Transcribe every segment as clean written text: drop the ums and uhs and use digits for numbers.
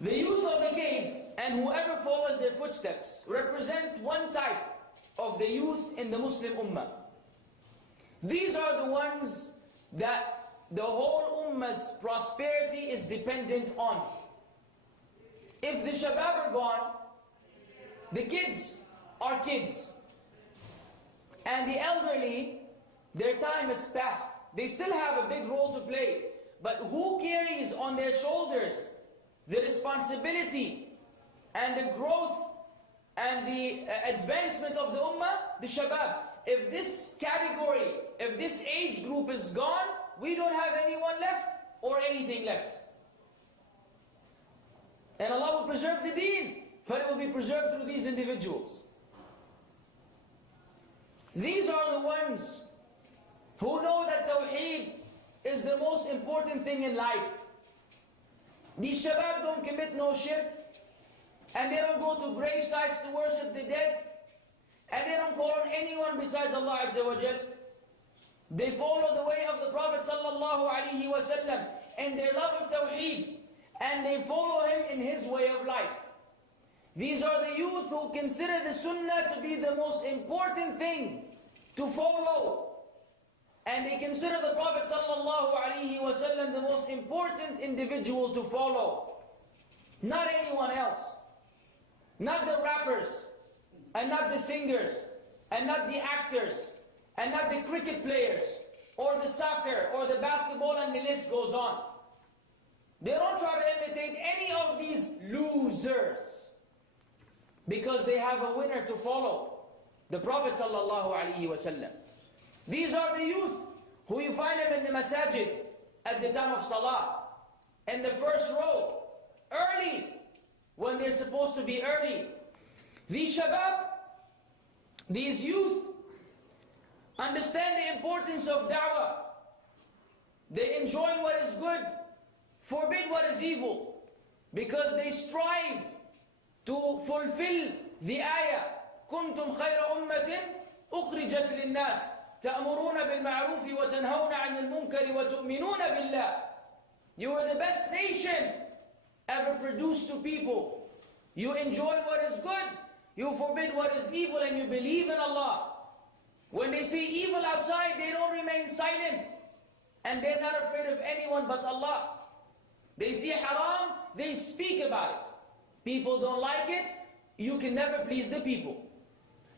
The youth of the cave and whoever follows their footsteps represent one type of the youth in the Muslim Ummah. These are the ones that the whole Ummah's prosperity is dependent on. If the Shabab are gone, the kids are kids. And the elderly, their time is past. They still have a big role to play. But who carries on their shoulders the responsibility and the growth and the advancement of the Ummah? The Shabab. If this category, if this age group is gone, we don't have anyone left or anything left. And Allah will preserve the deen, but it will be preserved through these individuals. These are the ones who know that Tawheed is the most important thing in life. These Shabab don't commit no shirk, and they don't go to grave sites to worship the dead, and they don't call on anyone besides Allah Azza wa Jal. They follow the way of the Prophet Sallallahu Alaihi Wasallam and their love of Tawheed, and they follow him in his way of life. These are the youth who consider the Sunnah to be the most important thing to follow. And they consider the Prophet Sallallahu Alaihi Wasallam the most important individual to follow. Not anyone else. Not the rappers, and not the singers, and not the actors, and not the cricket players, or the soccer, or the basketball, and the list goes on. They don't try to imitate any of these losers, because they have a winner to follow, the Prophet Sallallahu Alaihi Wasallam. These are the youth who you find them in the masajid at the time of salah, in the first row, early, when they're supposed to be early. These Shabab, these youth, understand the importance of da'wah. They enjoy what is good, forbid what is evil, because they strive to fulfill the ayah, كنتم خير أمة أخرجت للناس تأمرون بالمعروف وتنهون عن المنكر وتؤمنون بالله. You are the best nation ever produced to people. You enjoy what is good, you forbid what is evil, and you believe in Allah. When they see evil outside, they don't remain silent, and they're not afraid of anyone but Allah. They see haram, they speak about it. People don't like it, you can never please the people.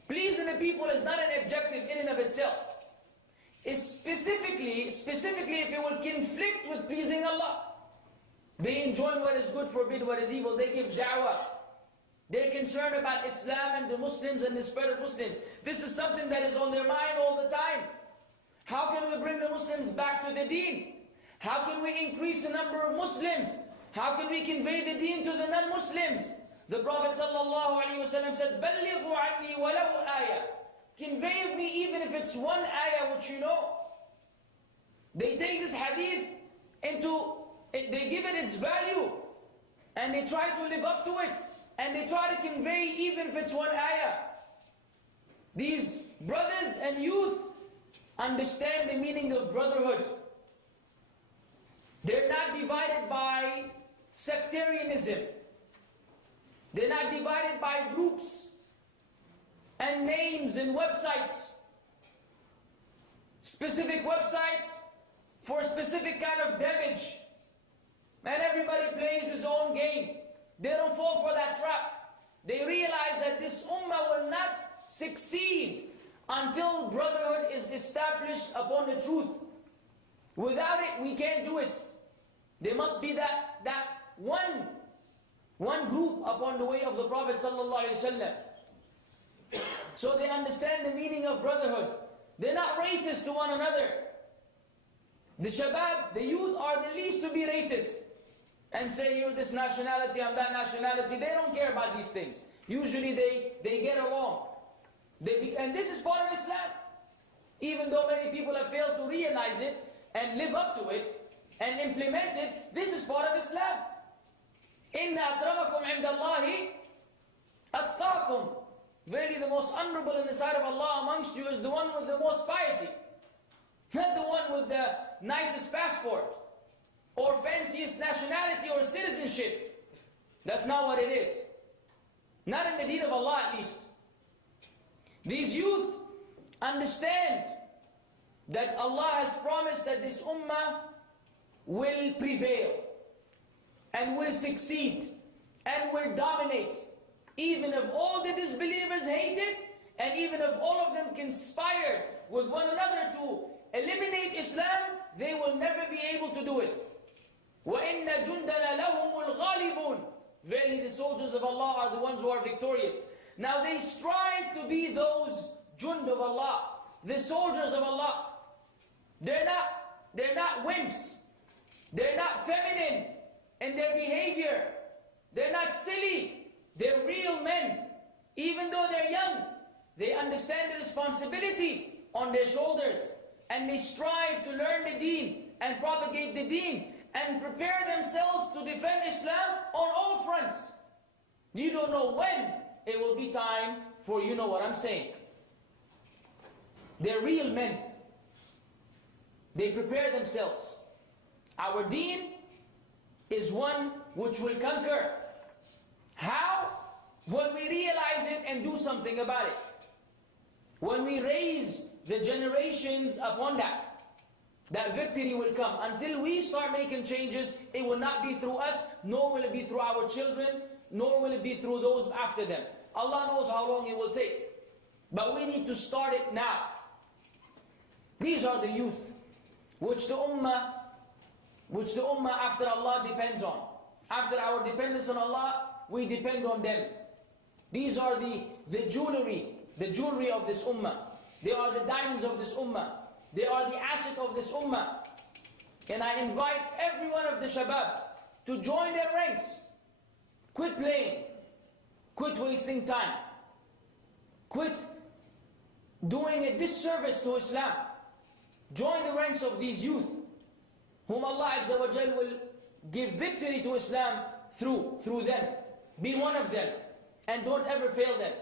Pleasing the people is not an objective in and of itself. It's specifically if it will conflict with pleasing Allah. They enjoy what is good, forbid what is evil. They give da'wah. They're concerned about Islam and the Muslims and the spread of Muslims. This is something that is on their mind all the time. How can we bring the Muslims back to the deen? How can we increase the number of Muslims? How can we convey the deen to the non-Muslims? The Prophet ﷺ said, بَلِّغُوا عَنِّي وَلَوْ آيَةً. Convey of me even if it's one ayah which you know. They take this hadith they give it its value, and they try to live up to it, and they try to convey even if it's one ayah. These brothers and youth understand the meaning of brotherhood. They're not divided by sectarianism. They're not divided by groups and names and websites. Specific websites for a specific kind of damage. And everybody plays his own game. They don't fall for that trap. They realize that this ummah will not succeed until brotherhood is established upon the truth. Without it, we can't do it. There must be that one group upon the way of the Prophet ﷺ. So they understand the meaning of brotherhood. They're not racist to one another. The Shabab, the youth, are the least to be racist and say you're this nationality, I'm that nationality. They don't care about these things. Usually they get along. And this is part of Islam. Even though many people have failed to realize it and live up to it and implement it, this is part of Islam. Inna akramakum indallahi atqakum. Verily the most honorable in the sight of Allah amongst you is the one with the most piety. Not the one with the nicest passport or fanciest nationality or citizenship. That's not what it is. Not in the deen of Allah at least. These youth understand that Allah has promised that this ummah will prevail and will succeed and will dominate. Even if all the disbelievers hate it, and even if all of them conspire with one another to eliminate Islam, they will never be able to do it. وَإِنَّ جُنْدَنَا لَهُمُ الْغَالِبُونَ. Verily the soldiers of Allah are the ones who are victorious. Now they strive to be those jund of Allah, the soldiers of Allah. They're not wimps. They're not feminine in their behavior. They're not silly. They're real men. Even though they're young, they understand the responsibility on their shoulders, and they strive to learn the deen and propagate the deen and prepare themselves to defend Islam on all fronts. You don't know when it will be time for you know what I'm saying. They're real men. They prepare themselves. Our deen is one which will conquer. How? When we realize it and do something about it. When we raise the generations upon that, that victory will come. Until we start making changes, it will not be through us, nor will it be through our children, nor will it be through those after them. Allah knows how long it will take. But we need to start it now. These are the youth, which the ummah after Allah depends on. After our dependence on Allah, we depend on them. These are the jewelry of this ummah. They are the diamonds of this ummah. They are the asset of this ummah. And I invite every one of the shabab to join their ranks. Quit playing. Quit wasting time. Quit doing a disservice to Islam. Join the ranks of these youth, whom Allah Azza wa Jal will give victory to Islam through them. Be one of them, and don't ever fail them.